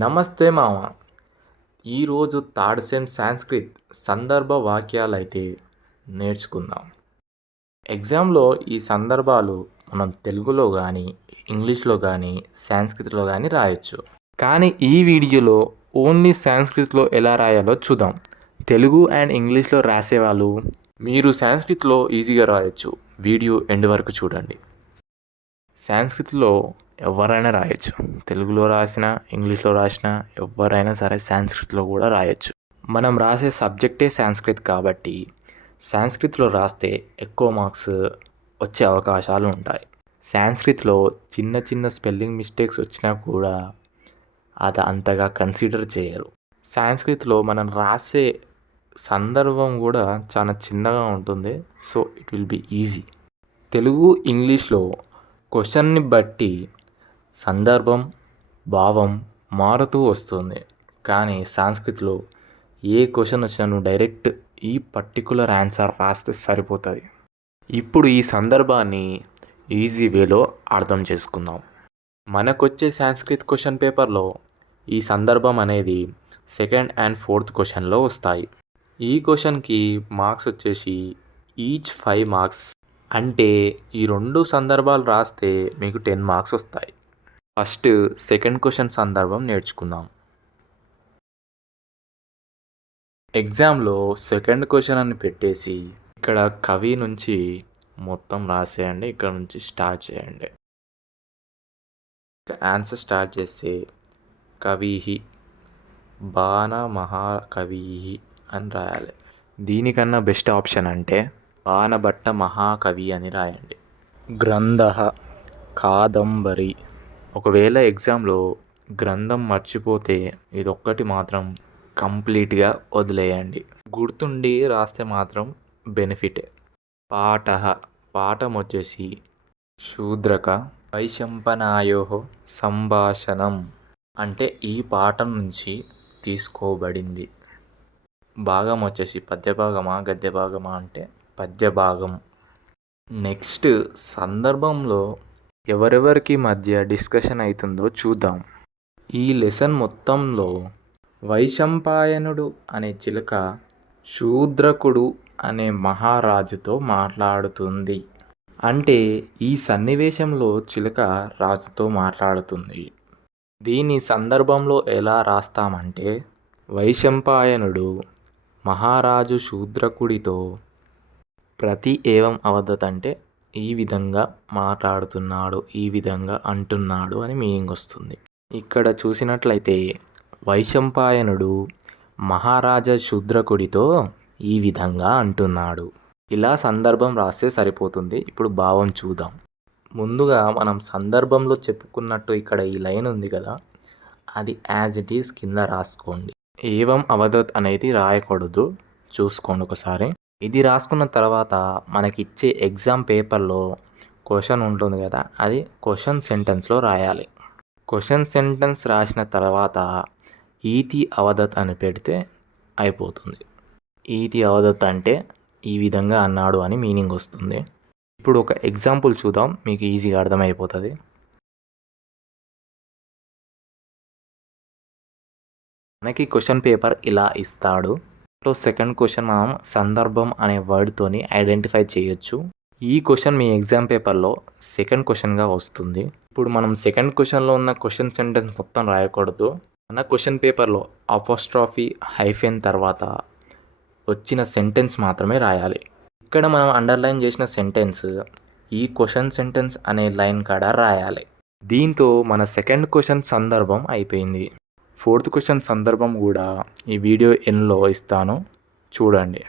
నమస్తే మామ. ఈరోజు థర్డ్ సెమ్ సాంస్క్రిట్ సందర్భ వాక్యాలైతే నేర్చుకుందాం. ఎగ్జామ్లో ఈ సందర్భాలు మనం తెలుగులో కానీ ఇంగ్లీష్లో కానీ సాంస్క్రిట్లో కానీ రాయొచ్చు. కానీ ఈ వీడియోలో ఓన్లీ సాంస్క్రిట్లో ఎలా రాయాలో చూద్దాం. తెలుగు అండ్ ఇంగ్లీష్లో రాసేవాళ్ళు మీరు సాంస్క్రిట్లో ఈజీగా రాయొచ్చు. వీడియో ఎండ్ వరకు చూడండి. సాంస్క్రిట్లో ఎవరైనా రాయొచ్చు. తెలుగులో రాసినా ఇంగ్లీష్లో రాసినా ఎవరైనా సరే సాంస్క్రిట్లో కూడా రాయొచ్చు. మనం రాసే సబ్జెక్టే సాంస్క్రిట్ కాబట్టి సాంస్క్రిట్లో రాస్తే ఎక్కువ మార్క్స్ వచ్చే అవకాశాలు ఉంటాయి. సాంస్క్రిట్లో చిన్న చిన్న స్పెల్లింగ్ మిస్టేక్స్ వచ్చినా కూడా అది అంతగా కన్సిడర్ చేయరు. సాంస్క్రిట్లో మనం రాసే సందర్భం కూడా చాలా చిన్నగా ఉంటుంది. So it will be easy. Telugu ఇంగ్లీష్లో క్వశ్చన్ని బట్టి సందర్భం భావం మారుతూ వస్తుంది. కానీ సాంస్క్రిట్లో ఏ క్వశ్చన్ వచ్చినా నువ్వు డైరెక్ట్ ఈ పర్టికులర్ ఆన్సర్ రాస్తే సరిపోతుంది. ఇప్పుడు ఈ సందర్భాన్ని ఈజీ వేలో అర్థం చేసుకుందాం. మనకొచ్చే సాంస్క్రిట్ క్వశ్చన్ పేపర్లో ఈ సందర్భం అనేది సెకండ్ అండ్ ఫోర్త్ క్వశ్చన్లో వస్తాయి. ఈ క్వశ్చన్కి మార్క్స్ వచ్చేసి ఈచ్ 5 మార్క్స్. అంటే ఈ రెండు సందర్భాలు రాస్తే మీకు 10 మార్క్స్ వస్తాయి. ఫస్ట్ సెకండ్ క్వశ్చన్ సందర్భం నేర్చుకుందాం. ఎగ్జామ్లో సెకండ్ క్వశ్చన్ అని పెట్టేసి ఇక్కడ కవి నుంచి మొత్తం రాసేయండి. ఇక్కడ నుంచి స్టార్ట్ చేయండి. ఆన్సర్ స్టార్ట్ చేస్తే కవిహి బాణ మహాకవిహి అని రాయాలి. దీనికన్నా బెస్ట్ ఆప్షన్ అంటే బాణభట్ట మహాకవి అని రాయండి. గ్రంథః కాదంబరి. ఒకవేళ ఎగ్జామ్లో గ్రంథం మర్చిపోతే ఇదొక్కటి మాత్రం కంప్లీట్గా వదిలేయండి. గుర్తుండి రాస్తే మాత్రం బెనిఫిటే. పాఠః పాఠం వచ్చేసి శూద్రక వైశంపనాయోః సంభాషణం. అంటే ఈ పాఠం నుంచి తీసుకోబడింది. భాగం వచ్చేసి పద్యభాగమా గద్యభాగమా అంటే పద్యభాగం. నెక్స్ట్ సందర్భంలో ఎవరెవరికి మధ్య డిస్కషన్ అవుతుందో చూద్దాం. ఈ లెసన్ మొత్తంలో వైశంపాయనుడు అనే చిలుక శూద్రకుడు అనే మహారాజుతో మాట్లాడుతుంది. అంటే ఈ సన్నివేశంలో చిలుక రాజుతో మాట్లాడుతుంది. దీని సందర్భంలో ఎలా రాస్తామంటే వైశంపాయనుడు మహారాజు శూద్రకుడితో ప్రతి ఏవం అవదత్ అంటే ఈ విధంగా మాట్లాడుతున్నాడు, ఈ విధంగా అంటున్నాడు అని మీనింగ్ వస్తుంది. ఇక్కడ చూసినట్లయితే వైశంపాయనుడు మహారాజా శూద్రకుడితో ఈ విధంగా అంటున్నాడు. ఇలా సందర్భం రాస్తే సరిపోతుంది. ఇప్పుడు భావం చూద్దాం. ముందుగా మనం సందర్భంలో చెప్పుకున్నట్టు ఇక్కడ ఈ లైన్ ఉంది కదా, అది యాజ్ ఇట్ ఈస్ కింద రాసుకోండి. ఏవం అవదత్ అనేది రాయకూడదు, చూసుకోండి ఒకసారి. ఇది రాసుకున్న తర్వాత మనకి ఇచ్చే ఎగ్జామ్ పేపర్లో క్వశ్చన్ ఉంటుంది కదా, అది క్వశ్చన్ సెంటెన్స్లో రాయాలి. క్వశ్చన్ సెంటెన్స్ రాసిన తర్వాత ఈతి అవదత్ అని పెడితే అయిపోతుంది. ఈతి అవదత్ అంటే ఈ విధంగా అన్నాడు అని మీనింగ్ వస్తుంది. ఇప్పుడు ఒక ఎగ్జాంపుల్ చూద్దాం, మీకు ఈజీగా అర్థమైపోతుంది. మనకి క్వశ్చన్ పేపర్ ఇలా ఇస్తాడు. సెకండ్ క్వశ్చన్ మనం సందర్భం అనే వర్డ్తోని ఐడెంటిఫై చేయొచ్చు. ఈ క్వశ్చన్ మీ ఎగ్జామ్ పేపర్లో సెకండ్ క్వశ్చన్గా వస్తుంది. ఇప్పుడు మనం సెకండ్ క్వశ్చన్లో ఉన్న క్వశ్చన్ సెంటెన్స్ మొత్తం రాయకూడదు. మన క్వశ్చన్ పేపర్లో అపోస్ట్రాఫీ హైఫెన్ తర్వాత వచ్చిన సెంటెన్స్ మాత్రమే రాయాలి. ఇక్కడ మనం అండర్లైన్ చేసిన సెంటెన్స్ ఈ క్వశ్చన్ సెంటెన్స్ అనే లైన్ కాడ రాయాలి. దీంతో మన సెకండ్ క్వశ్చన్ సందర్భం అయిపోయింది. ఫోర్త్ క్వశ్చన్ సందర్భం కూడా ఈ వీడియో ఎండ్లో ఇస్తాను, చూడండి.